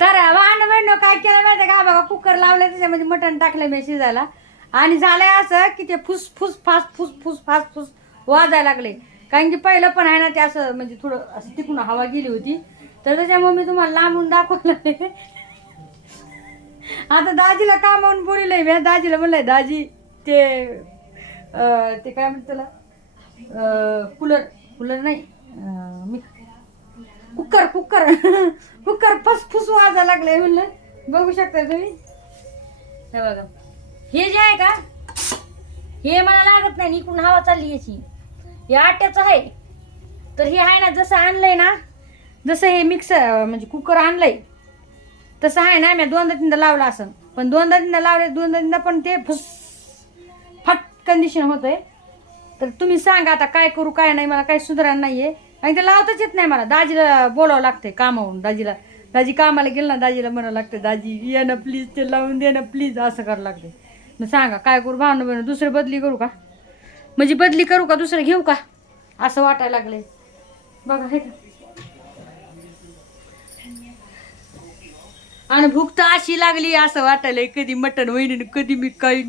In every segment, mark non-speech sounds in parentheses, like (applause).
तर वाहन म्हणणं काय केलं माहिती का? बघा कुकर लावलं त्याच्यामध्ये मटण टाकलं मी शिजायला. आणि झालंय असं की ते फुस फुस फास फुस फुस फास फुस वाजायला लागले. कारण की पहिलं पण आहे ना ते असं म्हणजे थोडं असं तिकून हवा गेली होती. तर त्याच्यामुळे मी तुम्हाला लांबून दाखवलं आता दाजीला कामावून बोललंय मी. दाजीला म्हणलंय दाजी ते ते काय म्हणते त्याला? कूलर कूलर नाही मी कुकर कुकर. (laughs) कुकर फस फुस वाजा लागले म्हणलं. बघू शकता तुम्ही? हे बघा. हे जे आहे का हे मला लागत नाही इकडून हवा चालली याची. हे आट्याचं आहे. तर हे आहे ना जसं आणलंय ना जसं हे मिक्सर म्हणजे कुकर आणलंय तसं आहे ना मी दोनदा तीनदा लावलं असं. पण दोनदा तीनदा लावले दोनदा तीनदा पण ते फुस फट कंडिशन होतंय. तर तुम्ही सांगा आता काय करू काय नाही मला काही नाही आहे आणि ते लावताच येत नाही मला. दाजीला बोलावं लागते कामावरून. दाजीला दाजी कामाला गेलं ना दाजीला म्हणावं लागतं दाजी ये ना प्लीज ते लावून दे ना प्लीज असं करावं लागते मग सांगा काय करू भावनं बनव दुसरं बदली करू का? म्हणजे बदली करू का दुसरं घेऊ का? असं वाटायला लागले बघा हे का? आणि भूक तर अशी लागली असं वाटायलंय कधी मटण होईन कधी मी काही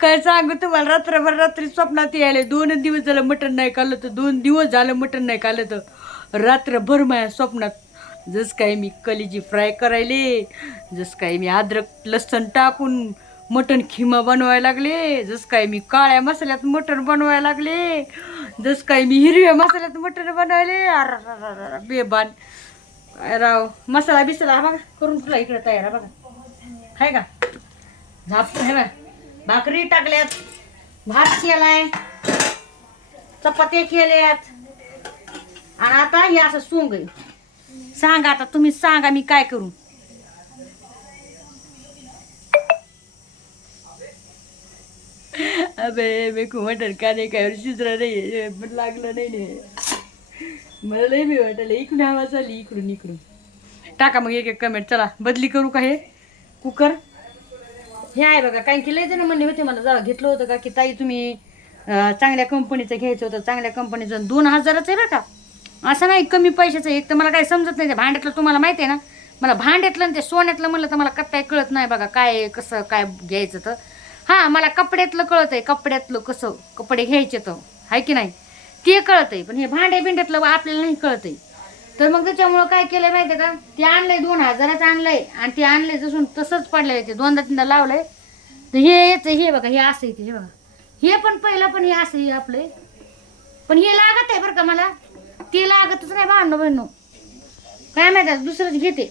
काय सांगू तुम्हाला रात्रभर रात्री स्वप्नात यायला. दोन दिवस झालं मटण नाही खाल्लं तर दोन दिवस झालं मटण नाही खाल्लं तर. रात्रभर माझ्या स्वप्नात जस काही मी कलिजी फ्राय करायले जस काही मी अद्रक लसण टाकून मटण खिमा बनवायला लागले जस काही मी काळ्या मसाल्यात मटण बनवायला लागले जस काही मी हिरव्या मसाल्यात मटण बनवायले. अर बेबान. काय राव मसाला बिसाला हा बघा करून तुला इकडे तयार आहे बघा. आहे का? झाप आहे बघ. भाकरी टाकल्यात भात केलाय चपात्या केल्यात. आणि आता हे असं सोंग आहे. सांगा आता तुम्ही सांगा मी काय करू. अबे मी मटण का नाही काय शिजरा नाही पण लागलं नाही मला लई मी वाटलं इकडून आवाज आली इकडून इकडून. टाका मग एक एक कमेंट चला. बदली करू का हे? कुकर? हे आहे बघा कारण की लय जण म्हणले होते मला जा घेतलं होतं का की ताई तुम्ही अं, चांगल्या कंपनीचं घ्यायचं होतं चांगल्या कंपनीचं दोन हजाराचं आहे बरं का. असं नाही कमी पैशाचं एक तर मला काही समजत नाही ते भांड्यातलं तुम्हाला माहिती आहे ना. मला भांड्यातलं आणि ते सोन्यातलं म्हणलं तर मला का कळत नाही बघा काय आहे, कसं काय घ्यायचं तर. हां मला कपड्यातलं कळत आहे कपड्यातलं कसं कपडे घ्यायचे तर. आहे की नाही? ते कळत आहे पण हे भांड्या बिंड्यातलं आपल्याला नाही कळत आहे. तर मग त्याच्यामुळं काय केलंय माहितीये आहे का? ते आणलंय दोन हजाराचं आणलंय. आणि ते आणलंय जसून तसंच पडलंय ते. दोनदा तीनदा लावलंय. तर हे येतं हे बघा हे असं येते हे बघा. हे पण पहिलं पण हे असं आहे आपलं पण हे लागत आहे बरं का मला? ते लागतच नाही भांडणं बहिणू काय माहिती आता दुसरंच घेते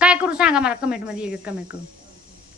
काय करू सांगा मला कमेंटमध्ये एक कमेंट करून.